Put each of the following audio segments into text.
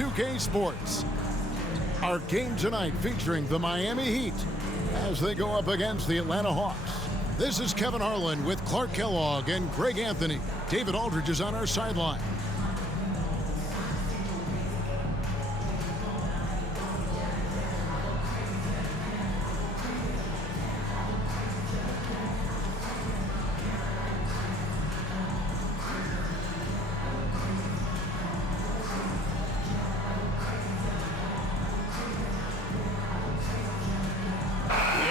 2K Sports. Our game tonight featuring the Miami Heat as they go up against the Atlanta Hawks. This is Kevin Harlan with Clark Kellogg and Greg Anthony. David Aldridge is on our sideline.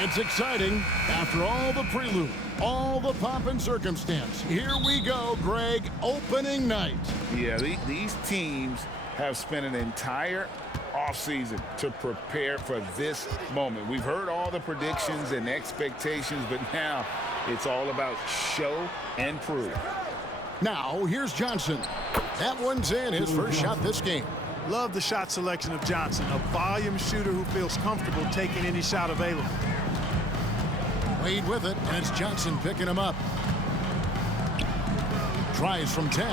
It's exciting. After all the prelude, all the pomp and circumstance, here we go, Greg, opening night. Yeah, these teams have spent an entire offseason to prepare for this moment. We've heard all the predictions and expectations, but now it's all about show and prove. Now, here's Johnson. That one's in, his first shot this game. Love the shot selection of Johnson, a volume shooter who feels comfortable taking any shot available. Wade with it, and it's Johnson picking him up. Tries from 10.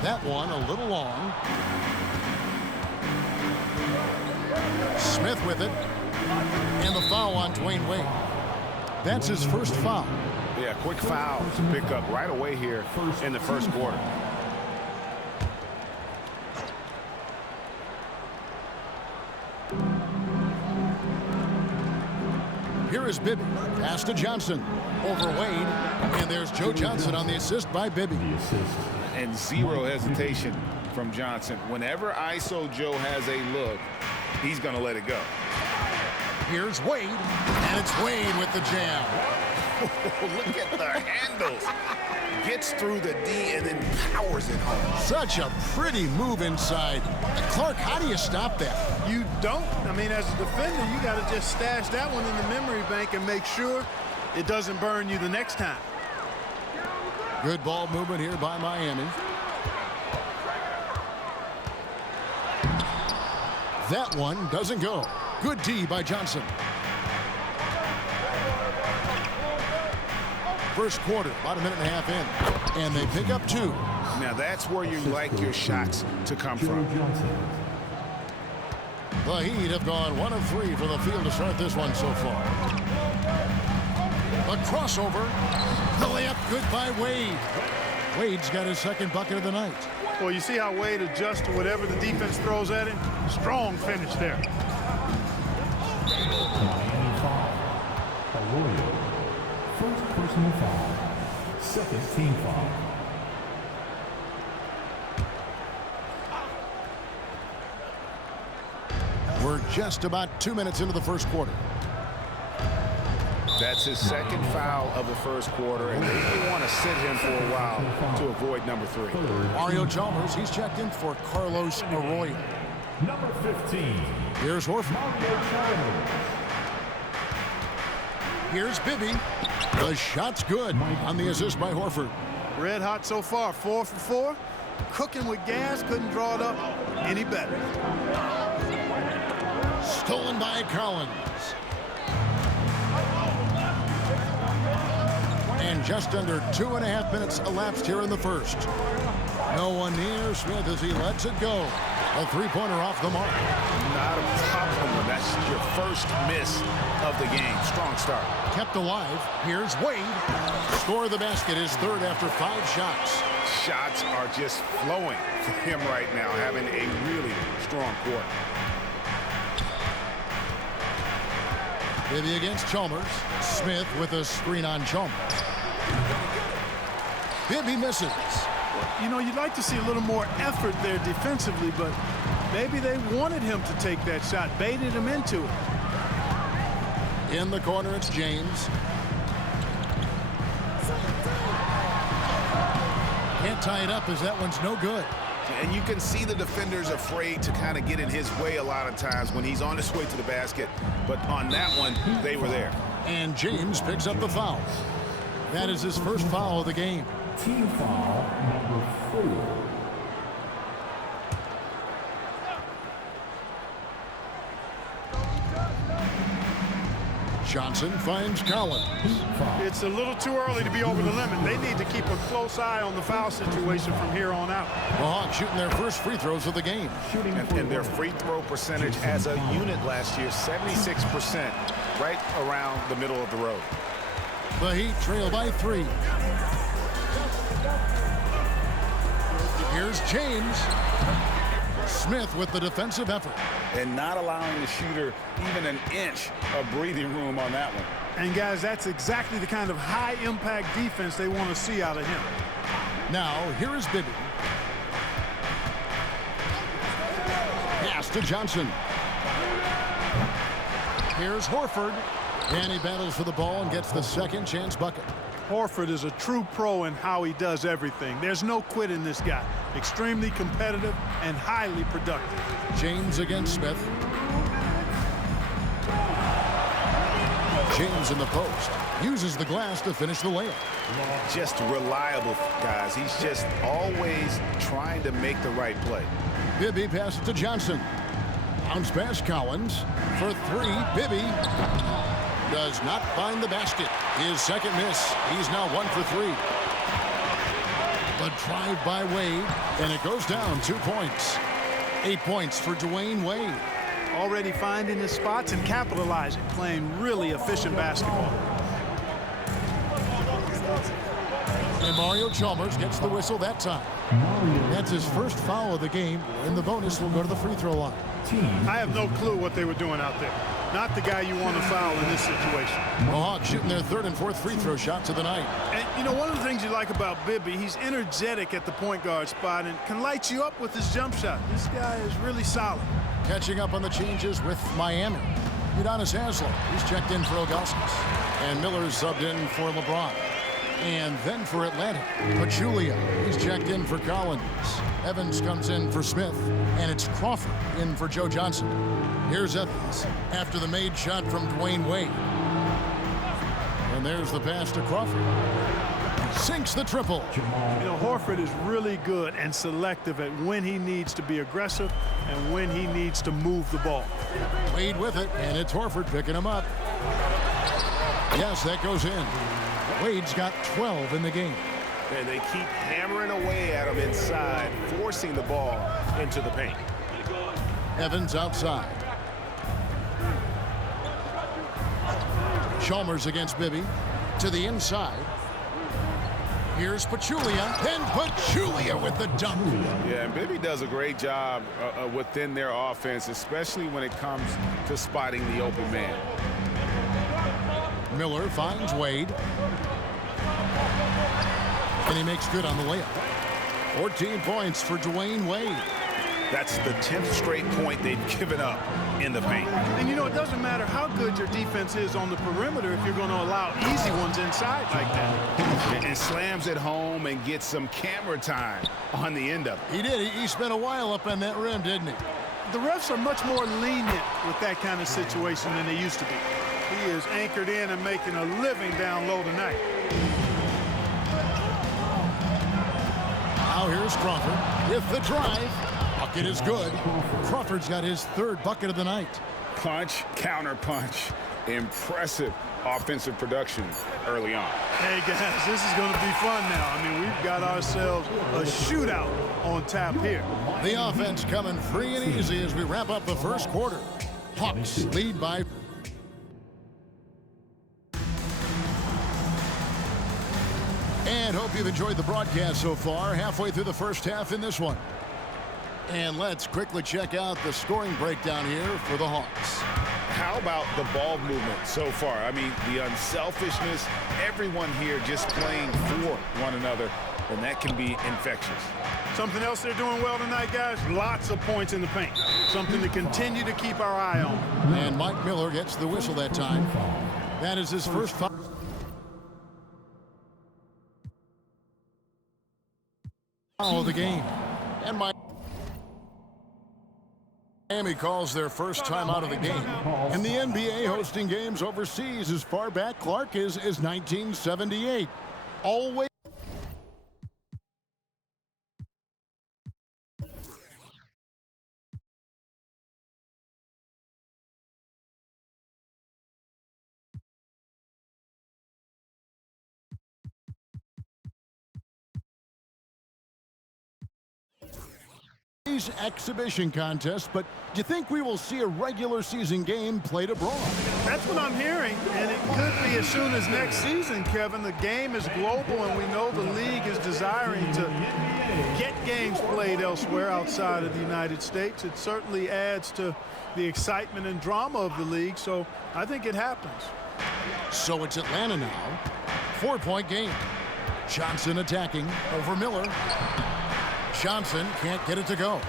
That one a little long. Smith with it. And the foul on Dwayne Wade. That's his first foul. Yeah, quick foul to pick up right away here in the first quarter. Here is Bibby. Pass to Johnson. Over Wade. And there's Joe Johnson on the assist by Bibby. And zero hesitation from Johnson. Whenever ISO Joe has a look, he's going to let it go. Here's Wade. And it's Wade with the jam. Look at the handles. Gets through the D and then powers it home. Such a pretty move inside. Clark, how do you stop that? You don't. I mean, as a defender, you got to just stash that one in the memory bank and make sure it doesn't burn you the next time. Good ball movement here by Miami. That one doesn't go. Good D by Johnson. First quarter, about a minute and a half in. And they pick up 2. Now that's where you like your shots to come from. The Heat have gone 1 of 3 from the field to start this one so far. A crossover. The layup good by Wade. Wade's got his second bucket of the night. Well, you see how Wade adjusts to whatever the defense throws at him? Strong finish there. Miami foul. Arroyo. First personal foul. Second team foul. We're just about 2 minutes into the first quarter. That's his second foul of the first quarter, and they want to sit him for a while to avoid number 3. Mario Chalmers, he's checked in for Carlos Arroyo. Number 15. Here's Horford. Mario Chalmers. Here's Bibby. The shot's good on the assist by Horford. Red hot so far, 4 for 4. Cooking with gas, couldn't draw it up any better. Stolen by Collins. And just under 2.5 minutes elapsed here in the first. No one near Smith as he lets it go. A three-pointer off the mark. Not a problem. That's your first miss of the game. Strong start. Kept alive. Here's Wade. Score the basket, his third after 5 shots. Shots are just flowing for him right now, having a really strong quarter. Bibby against Chalmers. Smith with a screen on Chalmers. Bibby misses. You know, you'd like to see a little more effort there defensively, but maybe they wanted him to take that shot, baited him into it. In the corner, it's James. Can't tie it up as that one's no good. And you can see the defenders afraid to kind of get in his way a lot of times when he's on his way to the basket. But on that one, they were there. And James picks up the foul. That is his first foul of the game. Team foul number 4. Johnson finds Collins. It's a little too early to be over the limit. They need to keep a close eye on the foul situation from here on out. The Hawks shooting their first free throws of the game. And their free throw percentage as a unit last year, 76%, right around the middle of the road. The Heat trail by 3. Here's James. Smith with the defensive effort. And not allowing the shooter even an inch of breathing room on that one. And, guys, that's exactly the kind of high-impact defense they want to see out of him. Now, here is Bibby. Pass to Johnson. Here's Horford. And he battles for the ball and gets the second chance bucket. Horford is a true pro in how he does everything. There's no quit in this guy. Extremely competitive and highly productive. James against Smith. James in the post. Uses the glass to finish the layup. Just reliable, guys. He's just always trying to make the right play. Bibby passes to Johnson. Bounce pass Collins. For 3, Bibby does not find the basket. His second miss. He's now 1 for 3. The drive by Wade, and it goes down 2 points. 8 points for Dwayne Wade. Already finding his spots and capitalizing, playing really efficient basketball. And Mario Chalmers gets the whistle that time. That's his first foul of the game, and the bonus will go to the free throw line. I have no clue what they were doing out there. Not the guy you want to foul in this situation. The Hawks shooting their 3rd and 4th free throw shots of the night. And, you know, one of the things you like about Bibby, he's energetic at the point guard spot and can light you up with his jump shot. This guy is really solid. Catching up on the changes with Miami. Udonis Haslem, he's checked in for Ilgauskas. And Miller's subbed in for LeBron. And then for Atlanta, Pachulia, he's checked in for Collins. Evans comes in for Smith. And it's Crawford in for Joe Johnson. Here's Evans after the made shot from Dwayne Wade. And there's the pass to Crawford. Sinks the triple. You know, Horford is really good and selective at when he needs to be aggressive and when he needs to move the ball. Wade with it, and it's Horford picking him up. Yes, that goes in. Wade's got 12 in the game. And they keep hammering away at him inside, forcing the ball into the paint. Evans outside. Chalmers against Bibby. To the inside. Here's Pachulia. And Pachulia with the dunk. Yeah, and Bibby does a great job within their offense, especially when it comes to spotting the open man. Miller finds Wade. And he makes good on the layup. 14 points for Dwayne Wade. That's the 10th straight point they've given up in the paint. And, you know, it doesn't matter how good your defense is on the perimeter if you're going to allow easy ones inside like that. And slams it home and gets some camera time on the end of it. He did. He spent a while up on that rim, didn't he? The refs are much more lenient with that kind of situation than they used to be. He is anchored in and making a living down low tonight. Now here's Crawford with the drive. Bucket is good. Crawford's got his 3rd bucket of the night. Punch, counter punch. Impressive offensive production early on. Hey, guys, this is going to be fun now. I mean, we've got ourselves a shootout on tap here. The offense coming free and easy as we wrap up the first quarter. Hawks lead by... And hope you've enjoyed the broadcast so far. Halfway through the first half in this one. And let's quickly check out the scoring breakdown here for the Hawks. How about the ball movement so far? I mean, the unselfishness, everyone here just playing for one another, and that can be infectious. Something else they're doing well tonight, guys, lots of points in the paint. Something to continue to keep our eye on. And Mike Miller gets the whistle that time. That is his first foul of the game. And Miami calls their first time out of the game. And the NBA hosting games overseas as far back, Clark, is 1978. Always. these exhibition contests, but do you think we will see a regular season game played abroad? That's what I'm hearing, and it could be as soon as next season, Kevin. The game is global, and we know the league is desiring to get games played elsewhere outside of the United States. It certainly adds to the excitement and drama of the league, so I think it happens. So it's Atlanta now. 4-point game. Johnson attacking over Miller. Johnson can't get it to go.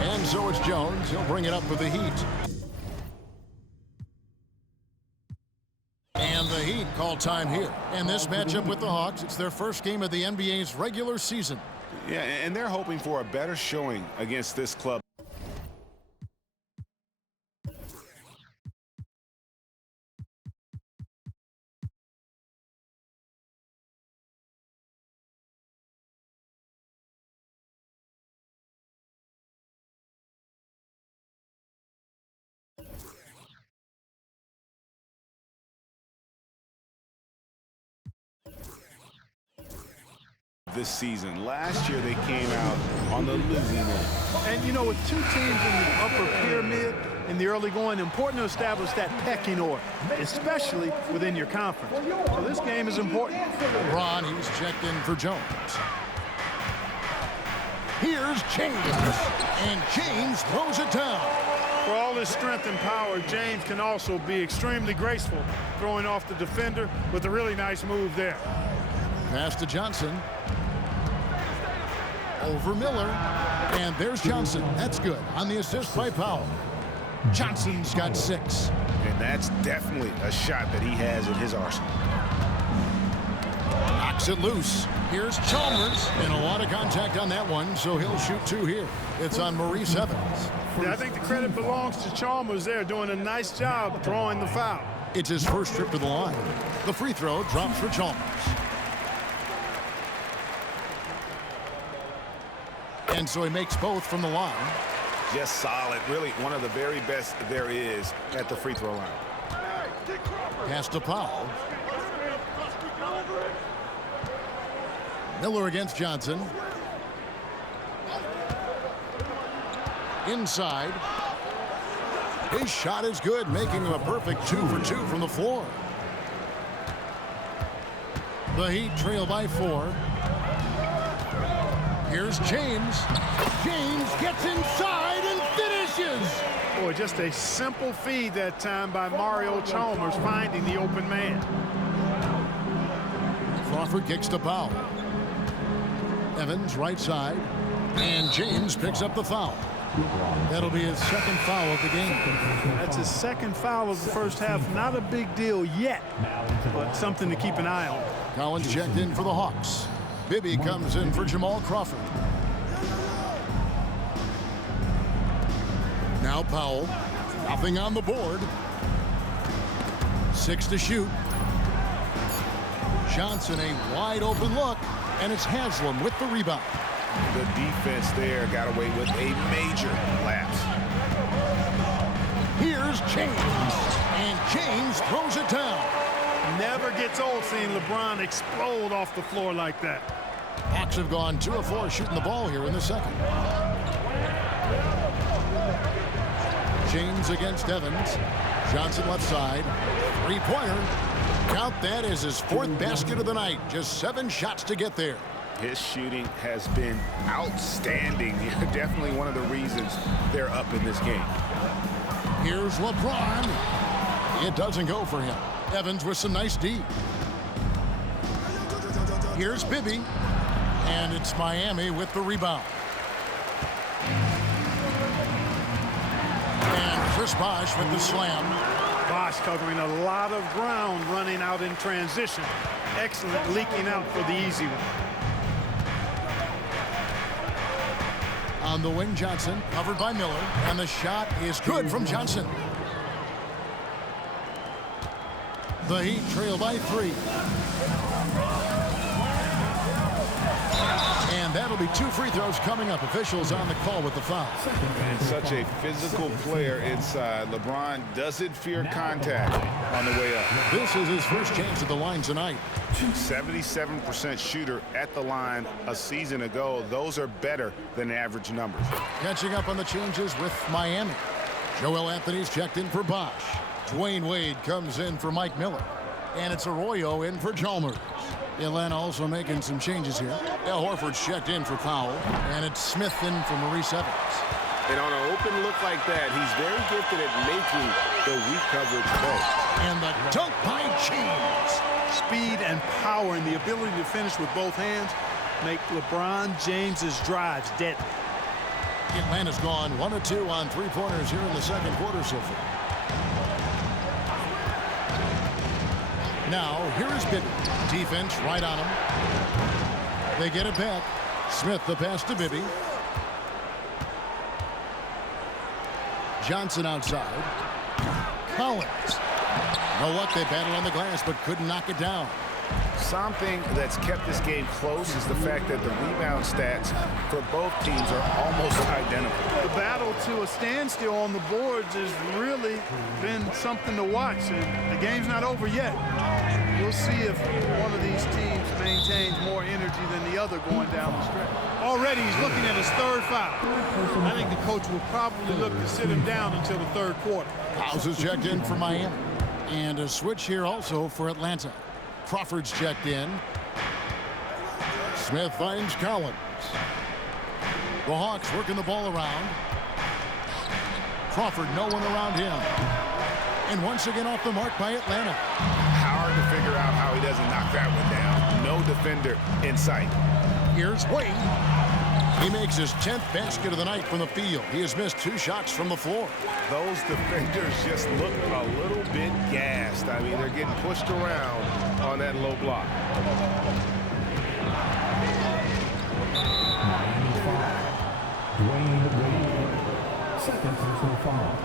And so it's Jones. He'll bring it up for the Heat. And the Heat call time here. And this matchup with the Hawks, it's their first game of the NBA's regular season. Yeah, and they're hoping for a better showing against this club. This season. Last year they came out on the losing end. And you know, with two teams in the upper pyramid in the early going, important to establish that pecking order, especially within your conference. So this game is important. LeBron, he's checked in for Jones. Here's James, and James throws it down. For all his strength and power, James can also be extremely graceful, throwing off the defender with a really nice move there. Pass to Johnson. Over Miller. And there's Johnson. That's good. On the assist by Powell. Johnson's got 6. And that's definitely a shot that he has in his arsenal. Knocks it loose. Here's Chalmers. And a lot of contact on that one, so he'll shoot 2 here. It's on Maurice Evans. Yeah, I think the credit belongs to Chalmers there, doing a nice job drawing the foul. It's his first trip to the line. The free throw drops for Chalmers. And so he makes both from the line. Just solid. Really one of the very best there is at the free throw line. Pass to Powell. Miller against Johnson. Inside. His shot is good, making him a perfect 2 for 2 from the floor. The Heat trail by 4. Here's James. James gets inside and finishes. Boy, just a simple feed that time by Mario Chalmers, finding the open man. Crawford kicks to Powell. Evans right side. And James picks up the foul. That'll be his second foul of the game. That's his second foul of the first half. Not a big deal yet, but something to keep an eye on. Collins checked in for the Hawks. Bibby comes in for Jamal Crawford. Now Powell. Nothing on the board. 6 to shoot. Johnson, a wide open look, and it's Haslam with the rebound. The defense there got away with a major lapse. Here's James, and James throws it down. Never gets old seeing LeBron explode off the floor like that. Hawks have gone 2 of 4 shooting the ball here in the second. James against Evans. Johnson left side. 3-pointer. Count that as his 4th basket of the night. Just 7 shots to get there. His shooting has been outstanding. Definitely one of the reasons they're up in this game. Here's LeBron. It doesn't go for him. Evans with some nice D. Here's Bibby. And it's Miami with the rebound. And Chris Bosh with the slam. Bosh covering a lot of ground running out in transition. Excellent leaking out for the easy one. On the wing, Johnson, covered by Miller, and the shot is good from Johnson. The Heat trail by 3. And that'll be 2 free throws coming up. Officials on the call with the foul. And such a physical player inside. LeBron doesn't fear contact on the way up. This is his first chance at the line tonight. 77% shooter at the line a season ago. Those are better than average numbers. Catching up on the changes with Miami. Joel Anthony's checked in for Bosch. Dwayne Wade comes in for Mike Miller. And it's Arroyo in for Chalmers. Atlanta also making some changes here. Al Horford's checked in for Powell. And it's Smith in for Maurice Evans. And on an open look like that, he's very gifted at making the weak coverage play. And the dunk by James. Speed and power and the ability to finish with both hands make LeBron James's drives deadly. Atlanta's gone 1 of 2 on 3-pointers here in the second quarter so far. Now, here is Bibby. Defense right on him. They get it back. Smith the pass to Bibby. Johnson outside. Collins. You know what? They battled on the glass but couldn't knock it down. Something that's kept this game close is the fact that the rebound stats for both teams are almost identical. The battle to a standstill on the boards has really been something to watch. And the game's not over yet. We'll see if one of these teams maintains more energy than the other going down the stretch. Already he's looking at his third foul. I think the coach will probably look to sit him down until the third quarter. House is checked in for Miami. And a switch here also for Atlanta. Crawford's checked in. Smith finds Collins. The Hawks working the ball around. Crawford, no one around him. And once again off the mark by Atlanta. Hard to figure out how he doesn't knock that one down. No defender in sight. Here's Wade. He makes his 10th basket of the night from the field. He has missed 2 shots from the floor. Those defenders just look a little bit gassed. I mean, they're getting pushed around on that low block. Miami foul. Dwayne Wade. Second personal foul.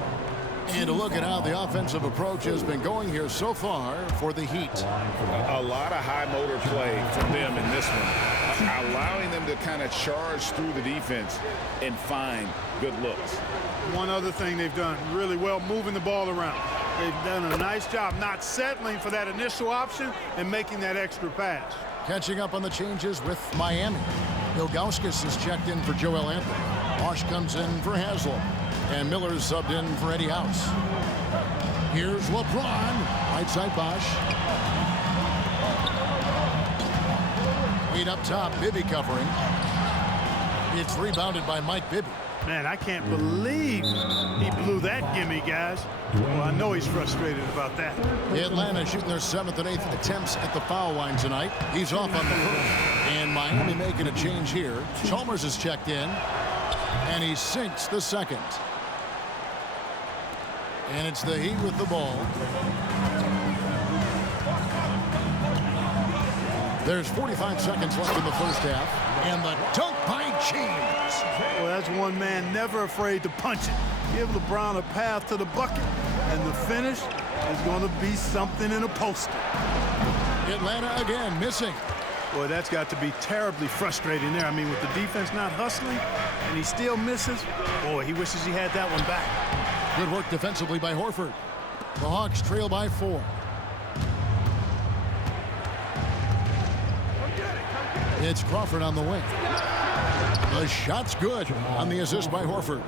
And to look at how the offensive approach has been going here so far for the Heat. A lot of high motor play from them in this one. Allowing them to kind of charge through the defense and find good looks. One other thing they've done really well, moving the ball around. They've done a nice job not settling for that initial option and making that extra pass. Catching up on the changes with Miami. Ilgauskas is checked in for Joel Anthony. Bosch comes in for Haslam. And Miller's subbed in for Eddie House. Here's LeBron. Right side Bosch. Wade up top. Bibby covering. It's rebounded by Mike Bibby. Man, I can't believe he blew that gimme, guys. Well, I know he's frustrated about that. Atlanta shooting their 7th and 8th attempts at the foul line tonight. He's off on the first. And Miami making a change here. Chalmers is checked in. And he sinks the second. And it's the Heat with the ball. There's 45 seconds left in the first half. And the dunk by James. Well, that's one man never afraid to punch it. Give LeBron a path to the bucket. And the finish is going to be something in a poster. Atlanta again missing. Boy, that's got to be terribly frustrating there. I mean, with the defense not hustling and he still misses, boy, he wishes he had that one back. Good work defensively by Horford. The Hawks trail by 4. It's Crawford on the wing. The shot's good on the assist by Horford.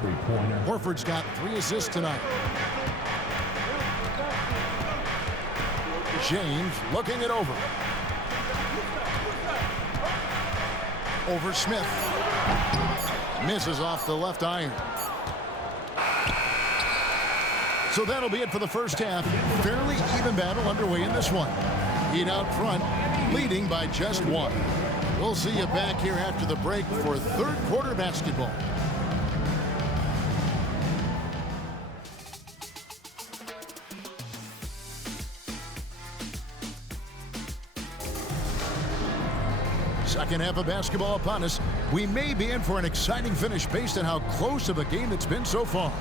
Three-pointer. Horford's got 3 assists tonight. James looking it over. Over Smith. Misses off the left iron. So that'll be it for the first half. Fairly even battle underway in this one. Heat out front, leading by just 1. We'll see you back here after the break for third quarter basketball. Second half of basketball upon us. We may be in for an exciting finish based on how close of a game it's been so far.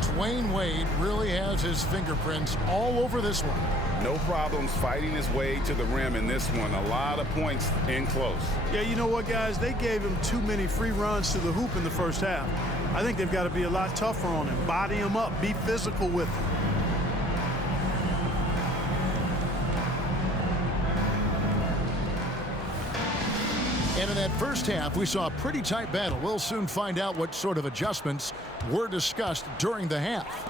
Dwayne Wade really has his fingerprints all over this one. No problems fighting his way to the rim in this one. A lot of points in close. Yeah, you know what, guys? They gave him too many free runs to the hoop in the first half. I think they've got to be a lot tougher on him. Body him up. Be physical with him. And in that first half, we saw a pretty tight battle. We'll soon find out what sort of adjustments were discussed during the half.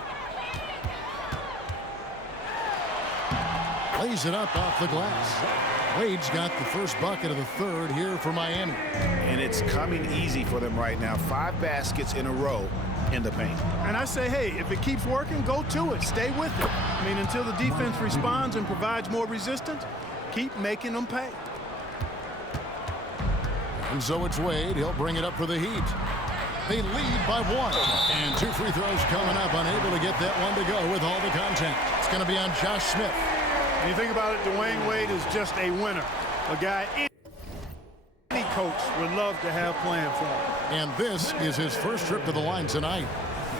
Lays it up off the glass. Wade's got the first bucket of the third here for Miami. And it's coming easy for them right now. 5 baskets in a row in the paint. And I say, hey, if it keeps working, go to it. Stay with it. I mean, until the defense responds and provides more resistance, keep making them pay. And so it's Wade. He'll bring it up for the Heat. They lead by 1. And 2 free throws coming up. Unable to get that one to go with all the content. It's going to be on Josh Smith. When you think about it, Dwayne Wade is just a winner. A guy any coach would love to have playing for him. And this is his first trip to the line tonight.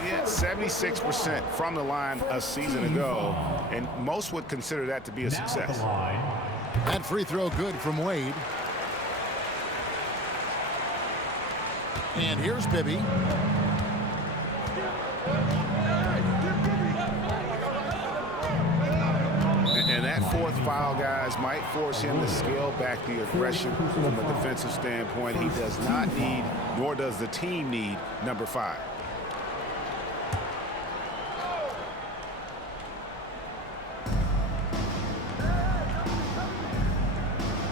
He had 76% from the line a season ago, and most would consider that to be a success. That free throw good from Wade. And here's Bibby. And that 4th foul, guys, might force him to scale back the aggression from a defensive standpoint. He does not need, nor does the team need, number 5.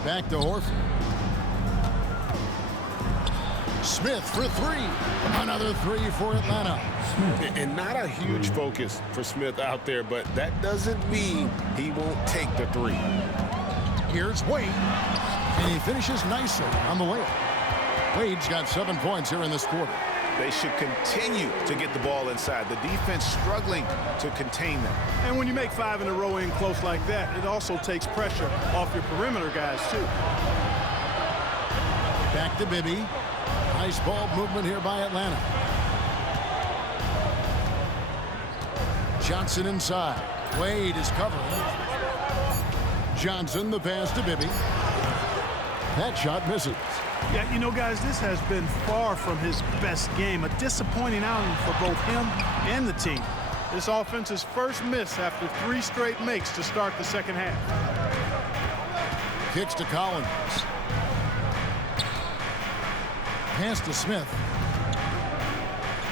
Back to Horford. Smith for 3. Another 3 for Atlanta. And not a huge focus for Smith out there, but that doesn't mean he won't take the 3. Here's Wade. And he finishes nicely on the layup. Wade's got 7 points here in this quarter. They should continue to get the ball inside. The defense struggling to contain them. And when you make 5 in a row in close like that, it also takes pressure off your perimeter guys, too. Back to Bibby. Nice ball movement here by Atlanta. Johnson inside. Wade is covering. Johnson, the pass to Bibby. That shot misses. Yeah, you know, guys, this has been far from his best game. A disappointing outing for both him and the team. This offense's first miss after 3 straight makes to start the second half. Kicks to Collins. Pass to Smith.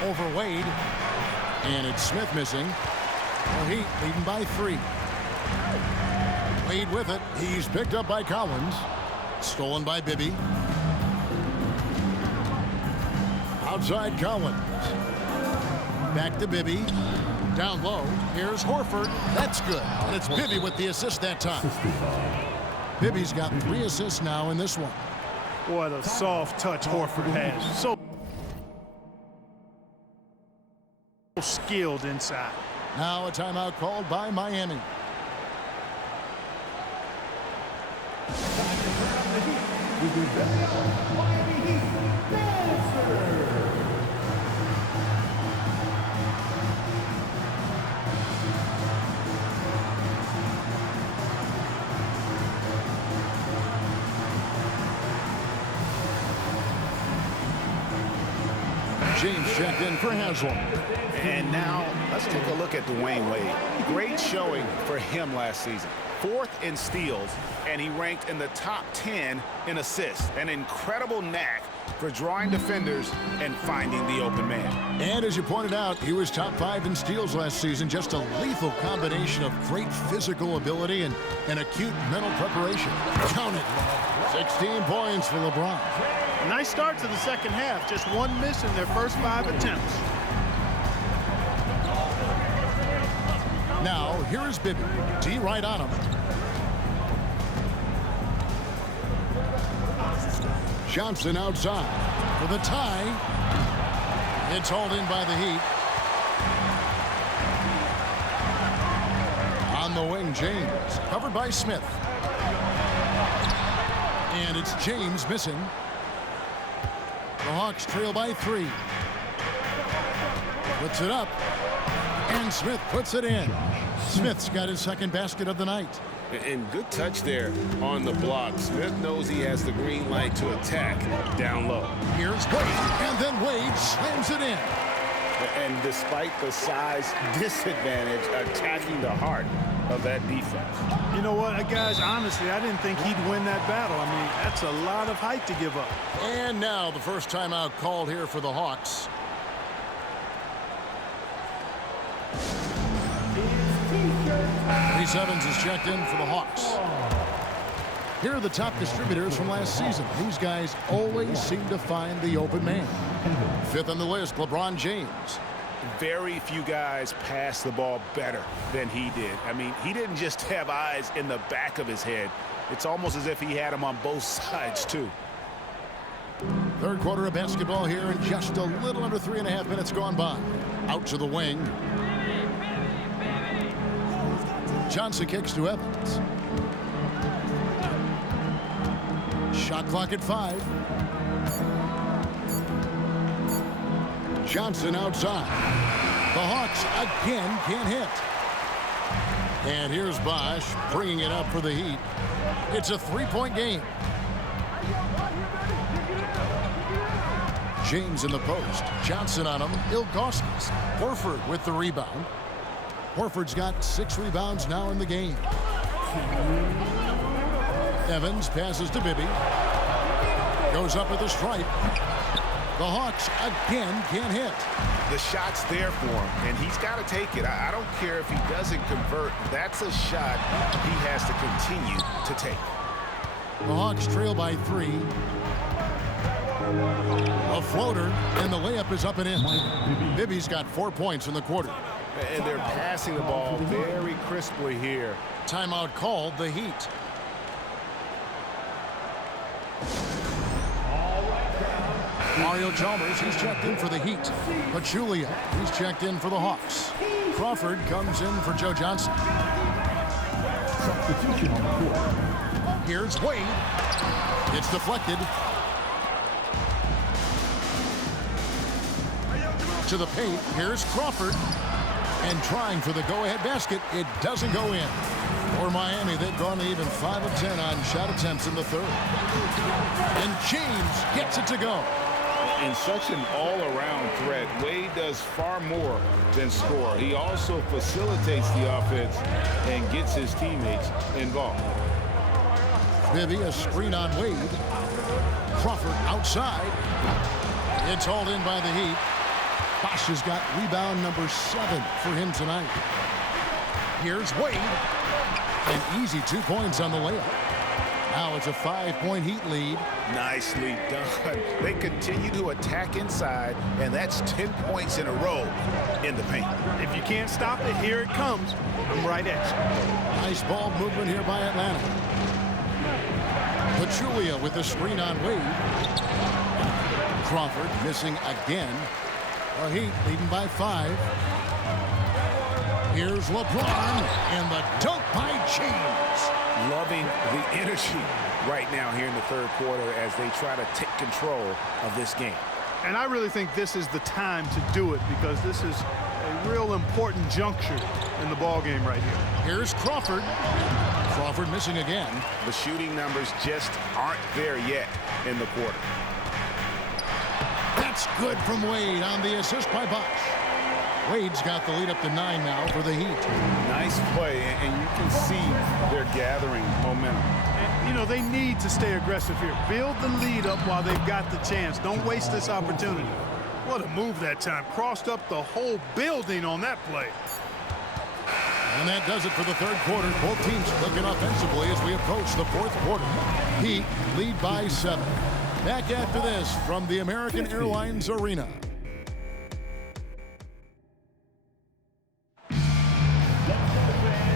Over Wade. And it's Smith missing. The Heat leading by 3. Wade with it. He's picked up by Collins. Stolen by Bibby. Outside Collins. Back to Bibby. Down low. Here's Horford. That's good. And it's Bibby with the assist that time. Bibby's got 3 assists now in this one. What a soft touch Horford has. So skilled inside. Now a timeout called by Miami. James checked in for Haslam. And now let's take a look at Dwayne Wade. Great showing for him last season. 4th in steals, and he ranked in the top 10 in assists. An incredible knack for drawing defenders and finding the open man. And as you pointed out, he was top 5 in steals last season. Just a lethal combination of great physical ability and acute mental preparation. Count it. 16 points for LeBron. A nice start to the second half. Just 1 miss in their first 5 attempts. Now, here is Bibby. D right on him. Johnson outside for the tie. It's hauled in by the Heat. On the wing, James. Covered by Smith. And it's James missing. The Hawks trail by 3. Puts it up. And Smith puts it in. Smith's got his second basket of the night. And good touch there on the block. Smith knows he has the green light to attack down low. Here's Wade, and then Wade slams it in. And despite the size disadvantage, attacking the heart of that defense. You know what, guys, honestly, I didn't think he'd win that battle. I mean, that's a lot of height to give up. And now the first timeout called here for the Hawks. Reese Evans is checked in for the Hawks. Here are the top distributors from last season. These guys always seem to find the open man. Fifth on the list, LeBron James. Very few guys pass the ball better than he did. I mean, he didn't just have eyes in the back of his head. It's almost as if he had them on both sides, too. Third quarter of basketball here, and just a little under 3.5 minutes gone by. Out to the wing. Johnson kicks to Evans. Shot clock at 5. Johnson outside. The Hawks again can't hit. And here's Bosch bringing it up for the Heat. It's a 3-point game. James in the post. Johnson on him. Ilgauskas. Horford with the rebound. Horford's got 6 rebounds now in the game. Evans passes to Bibby. Goes up at the stripe. The Hawks again can't hit. The shot's there for him, and he's got to take it. I don't care if he doesn't convert. That's a shot he has to continue to take. The Hawks trail by 3. A floater, and the layup is up and in. Bibby's got 4 points in the quarter. And they're passing the ball very crisply here. Timeout called, the Heat. Mario Chalmers, he's checked in for the Heat. Pachulia, he's checked in for the Hawks. Crawford comes in for Joe Johnson. Substitution on the court. Here's Wade. It's deflected. To the paint, here's Crawford. And trying for the go-ahead basket, it doesn't go in. For Miami, they've gone to even 5 of 10 on shot attempts in the third. And James gets it to go. In such an all-around threat, Wade does far more than score. He also facilitates the offense and gets his teammates involved. Bibby, a screen on Wade. Crawford outside. It's hauled in by the Heat. Bosch has got rebound number 7 for him tonight. Here's Wade. An easy 2 points on the layup. Now it's a 5-point Heat lead. Nicely done. They continue to attack inside, and that's 10 points in a row in the paint. If you can't stop it, here it comes. I'm right at you. Nice ball movement here by Atlanta. Pachulia with the screen on Wade. Crawford missing again. The Heat leading by 5. Here's LeBron and the dunk by James. Loving the energy right now here in the third quarter as they try to take control of this game. And I really think this is the time to do it because this is a real important juncture in the ball game right here. Here's Crawford. Crawford missing again. The shooting numbers just aren't there yet in the quarter. That's good from Wade on the assist by Bosch. Wade's got the lead up to 9 now for the Heat. Nice play, and you can see they're gathering momentum. And, you know, they need to stay aggressive here. Build the lead up while they've got the chance. Don't waste this opportunity. What a move that time. Crossed up the whole building on that play. And that does it for the third quarter. Both teams clicking offensively as we approach the fourth quarter. Heat lead by 7. Back after this from the American Airlines Arena.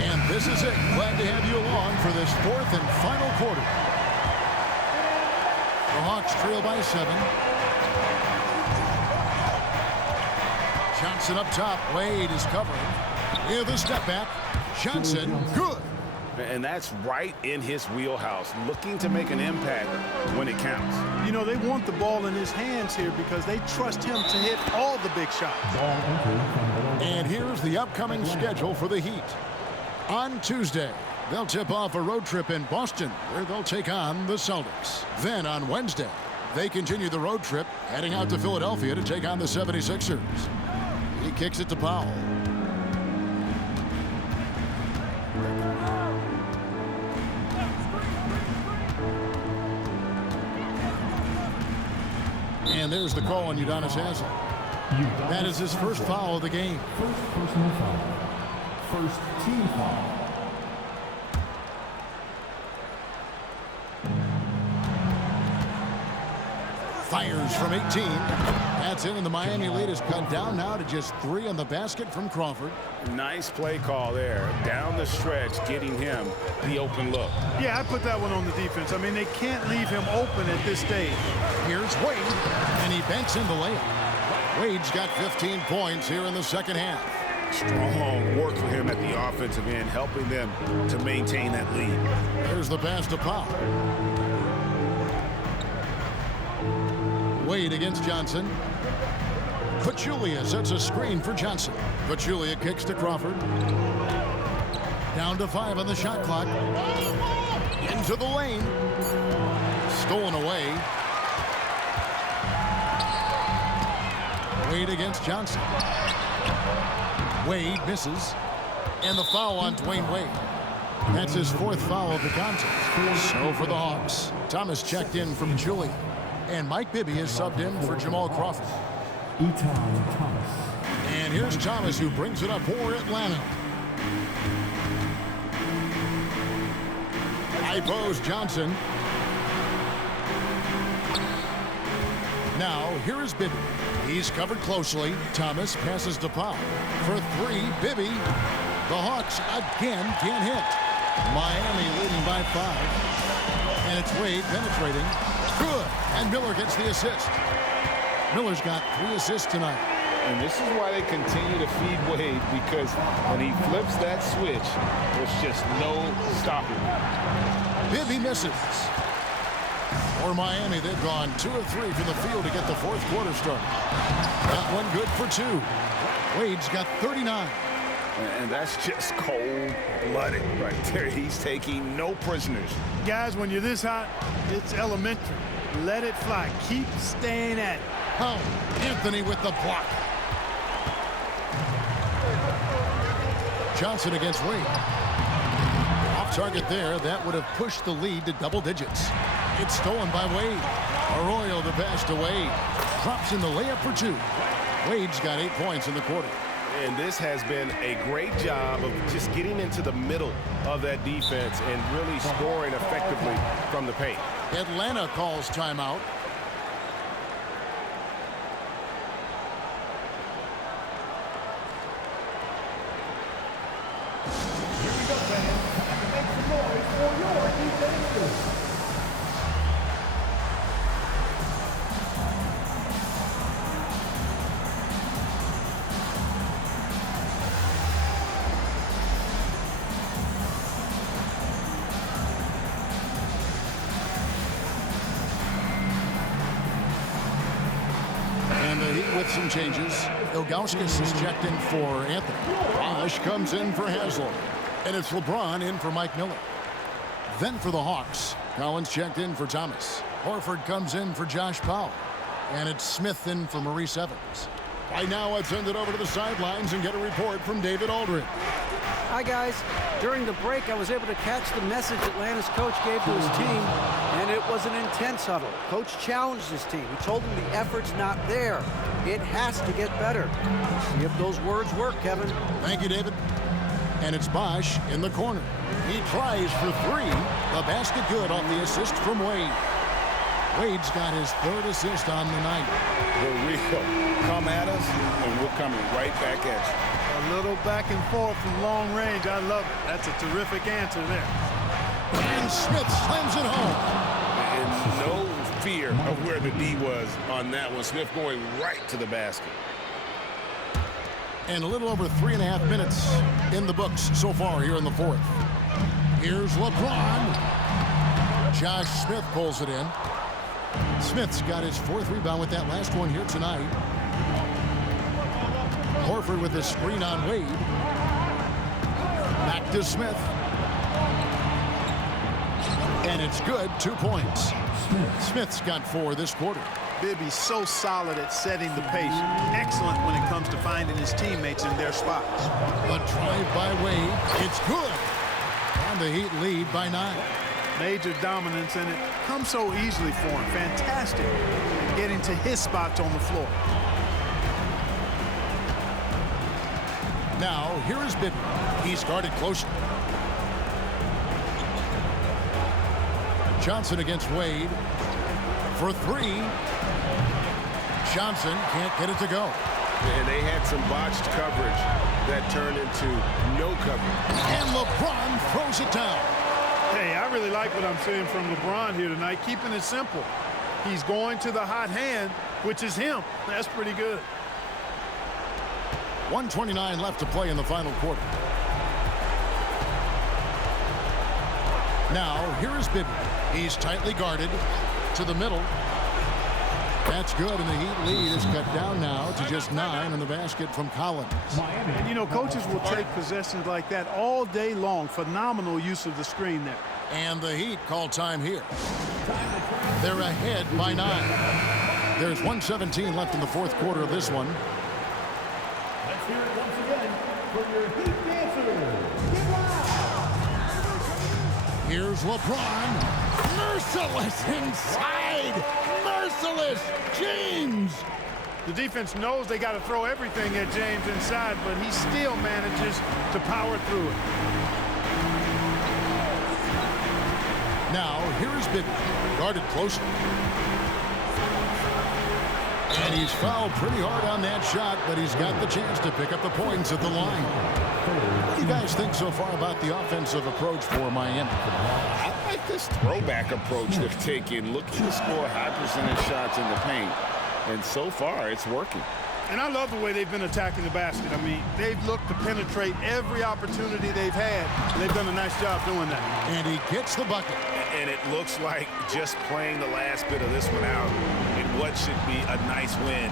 And this is it. Glad to have you along for this fourth and final quarter. The Hawks trail by 7. Johnson up top. Wade is covering. With a step back. Johnson, good. And that's right in his wheelhouse, looking to make an impact when it counts. You know, they want the ball in his hands here because they trust him to hit all the big shots. And here's the upcoming schedule for the Heat. On Tuesday, they'll tip off a road trip in Boston, where they'll take on the Celtics. Then on Wednesday, they continue the road trip, heading out to Philadelphia to take on the 76ers. He kicks it to Powell. And there's the call on Udonis Haslem. That is his first foul of the game. First personal foul. First team foul. Fires from 18. That's in, and the Miami lead is cut down now to just 3 on the basket from Crawford. Nice play call there. Down the stretch, getting him the open look. Yeah, I put that one on the defense. I mean, they can't leave him open at this stage. Here's Wade, and he banks in the layup. Wade's got 15 points here in the second half. Strong work for him at the offensive end, helping them to maintain that lead. There's the pass to Powell. Wade against Johnson. Pachulia sets a screen for Johnson. Pachulia kicks to Crawford. Down to 5 on the shot clock. Into the lane. Stolen away. Wade against Johnson. Wade misses. And the foul on Dwayne Wade. That's his 4th foul of the contest. So for the Hawks, Thomas checked in from Julian. And Mike Bibby is subbed in for Jamal Crawford. Etan Thomas. And here's Thomas, who brings it up for Atlanta. Ipos Johnson. Now, here is Bibby. He's covered closely. Thomas passes to Powell. For 3, Bibby. The Hawks again can't hit. Miami leading by 5. And it's Wade penetrating. Good. And Miller gets the assist. Miller's got 3 assists tonight. And this is why they continue to feed Wade, because when he flips that switch, there's just no stopping him. Bibby misses. For Miami, they've gone 2 of 3 from the field to get the 4th quarter started. Got one good for 2. Wade's got 39. And that's just cold-blooded right there. He's taking no prisoners. Guys, when you're this hot, it's elementary. Let it fly. Keep staying at it. Oh, Anthony with the block. Johnson against Wade. Off target there. That would have pushed the lead to double digits. It's stolen by Wade. Arroyo the pass to Wade. Drops in the layup for 2. Wade's got 8 points in the quarter. And this has been a great job of just getting into the middle of that defense and really scoring effectively from the paint. Atlanta calls timeout. Here we go, fans. Make some noise for your defense. With some changes, Ilgauskas is checked in for Anthony. Bosh comes in for Haslem. And it's LeBron in for Mike Miller. Then for the Hawks, Collins checked in for Thomas. Horford comes in for Josh Powell. And it's Smith in for Maurice Evans. Right now, let's send it over to the sidelines and get a report from David Aldridge. Hi, guys. During the break, I was able to catch the message Atlanta's coach gave to his team, and it was an intense huddle. Coach challenged his team. He told them the effort's not there. It has to get better. See if those words work, Kevin. Thank you, David. And it's Bosh in the corner. He tries for 3. The basket good off the assist from Wade. Wade's got his 3rd assist on the night. The real come at us, and we're coming right back at you. A little back and forth from long range. I love it. That's a terrific answer there. And Smith slams it home. And no fear of where the D was on that one. Smith going right to the basket. And a little over 3.5 minutes in the books so far here in the 4th. Here's LeBron. Josh Smith pulls it in. Smith's got his 4th rebound with that last one here tonight. Horford with the screen on Wade. Back to Smith. And it's good, 2 points. Smith's got 4 this quarter. Bibby's so solid at setting the pace. Excellent when it comes to finding his teammates in their spots. A drive by Wade. It's good. And the Heat lead by 9. Major dominance, and it comes so easily for him. Fantastic at getting to his spots on the floor. Now, here is Bibby. He's guarded closely. Johnson against Wade. For 3. Johnson can't get it to go. And they had some botched coverage that turned into no coverage. And LeBron throws it down. Hey, I really like what I'm seeing from LeBron here tonight, keeping it simple. He's going to the hot hand, which is him. That's pretty good. 1:29 left to play in the final quarter. Now, here is Bibby. He's tightly guarded to the middle. That's good, and the Heat lead is cut down now to just 9 in the basket from Collins. And, you know, coaches will take possessions like that all day long. Phenomenal use of the screen there. And the Heat call time here. They're ahead by 9. There's 1:17 left in the fourth quarter of this one. Let's hear it once again for your Heat dancers. Get loud! Here's LeBron. Merciless inside. Merciless. James. The defense knows they got to throw everything at James inside, but he still manages to power through it. Now, here is Bibby. Guarded closely. And he's fouled pretty hard on that shot, but he's got the chance to pick up the points at the line. What do you guys think so far about the offensive approach for Miami? I like this throwback approach they're taking, looking to score high percentage shots in the paint. And so far, it's working. And I love the way they've been attacking the basket. I mean, they've looked to penetrate every opportunity they've had, and they've done a nice job doing that. And he gets the bucket. And it looks like just playing the last bit of this one out in what should be a nice win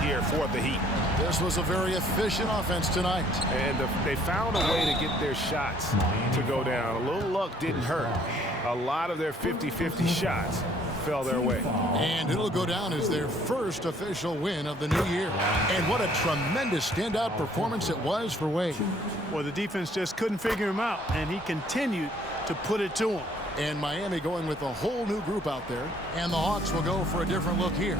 here for the Heat. This was a very efficient offense tonight. And they found a way to get their shots to go down. A little luck didn't hurt. A lot of their 50-50 shots fell their way. And it'll go down as their first official win of the new year. And what a tremendous standout performance it was for Wade. Well, the defense just couldn't figure him out, and he continued to put it to him. And Miami going with a whole new group out there. And the Hawks will go for a different look here.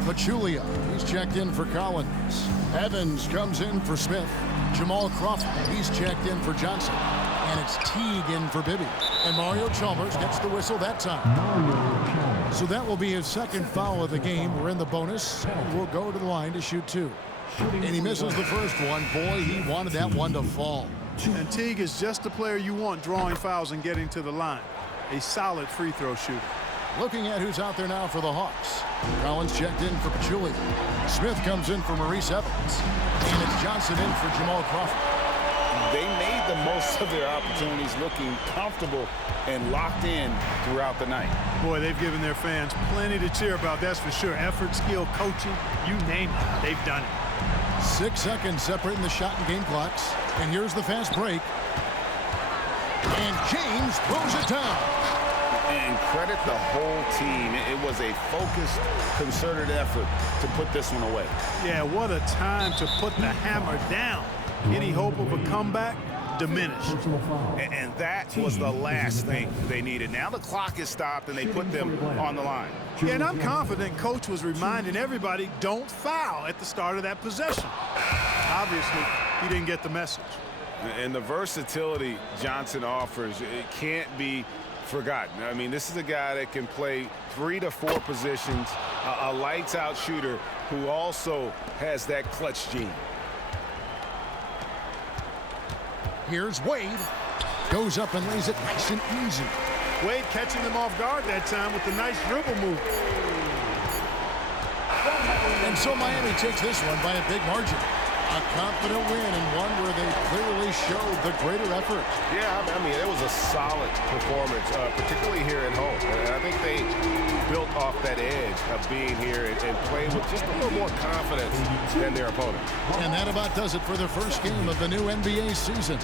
Pachulia, he's checked in for Collins. Evans comes in for Smith. Jamal Crawford, he's checked in for Johnson. And it's Teague in for Bibby. And Mario Chalmers gets the whistle that time. So that will be his second foul of the game. We're in the bonus. We'll go to the line to shoot 2. And he misses the first one. Boy, he wanted that one to fall. And Teague is just the player you want drawing fouls and getting to the line. A solid free throw shooter. Looking at who's out there now for the Hawks. Collins checked in for Pachulia. Smith comes in for Maurice Evans. And it's Johnson in for Jamal Crawford. They made the most of their opportunities, looking comfortable and locked in throughout the night. Boy, they've given their fans plenty to cheer about, that's for sure. Effort, skill, coaching, you name it, they've done it. 6 seconds separating the shot and game clocks. And here's the fast break. And James throws it down. And credit the whole team. It was a focused, concerted effort to put this one away. Yeah, what a time to put the hammer down. Any hope of a comeback diminished. And that was the last thing they needed. Now the clock is stopped, and they put them on the line. Yeah, and I'm confident Coach was reminding everybody, don't foul at the start of that possession. Obviously, he didn't get the message. And the versatility Johnson offers, it can't be forgotten. I mean, this is a guy that can play 3 to 4 positions, a lights-out shooter who also has that clutch gene. Here's Wade. Goes up and lays it nice and easy. Wade catching them off guard that time with the nice dribble move. And so Miami takes this one by a big margin. A confident win and one where they clearly showed the greater effort. Yeah, I mean, it was a solid performance, particularly here at home. And I think they built off that edge of being here and playing with just a little more confidence than their opponent. And that about does it for the first game of the new NBA season.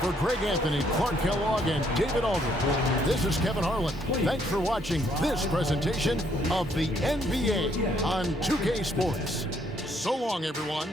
For Greg Anthony, Clark Kellogg, and David Aldridge, this is Kevin Harlan. Thanks for watching this presentation of the NBA on 2K Sports. So long, everyone.